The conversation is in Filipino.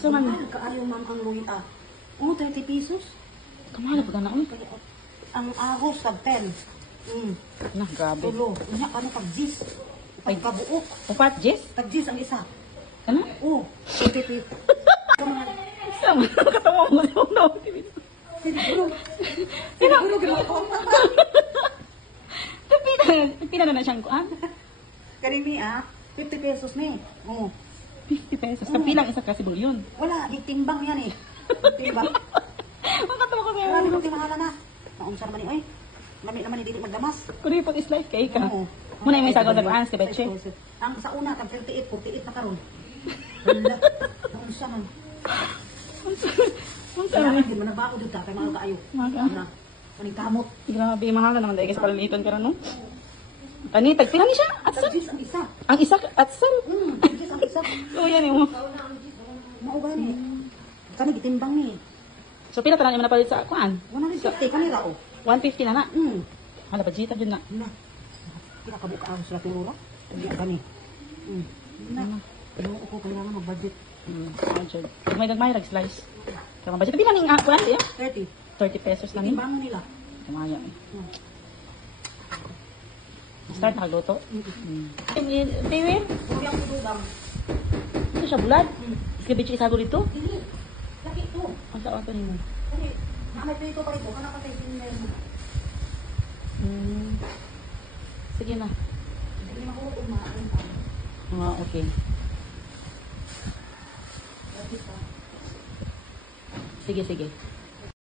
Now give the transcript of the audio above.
Gusto man. Kaayo ma'am ang luya. Oh, 30 pesos. Kamahal pa na. Ang ahos sa 10. Nah, grabe. Tulo. Unya ano pag-jis. Pagkabuok. Upat, Jess? Tag-jis ang isa. Ano? Oh, 20 pesos. Sama, katawa mo na. Siguro ginako. Pina na siyang kuan. Kanimi 50 pesos ni. Oh. 50 pesos. Kapilang isa kasi bulyon. Wala, di timbang yan eh. Timbang. Makatawa ko sa'yo. Wala, di timbang na. Naunsa naman ni, oy. Lami naman ni dili magdamas. Kung yung pag-slice kay ka. Oo. Muna yung may sagot sa kuan, si Betche. Ang sa una, tag 38, 48 na karon. Wala. Naunsa man. Ang Kaya sarap. hindi man nagbago dito, kay mga kaayo. Maga. Ano? Maning kamot. Grabe, mahal na naman dahil kasi palaliton ka rin, no? Kani, tagpila ni siya. Atsal. Tag-jis ang isa. Ang isa, atsal. Tag-jis ang isa. Oo, yan yung. Mauga ni. Kani gitimbang ni. So, pila tanan yung napalit sa kuan? 150 kanira oh. 150 na na. Hmm. Hala, budget yun na. Na. Kira ka buka ang sila tulura. Hindi kani. Na. Ano ko kailangan mag-budget. Budget. Pag may gagmay, slice. Kaya budget. Pila ning kuan, ya? 30. 30 pesos na ni. Timbangan nila. Kamaya. Start nakagluto. Baby, Kuyang tudugang. ito siya bulad. Iskabitsi isago dito. Dili. Laki to. Ang sa auto nimo. Kani. Naamay pa ito pa rin ko. Kana patay sinmer mo. Sige na. Hindi makulot umain pa. Okay. Sige, sige.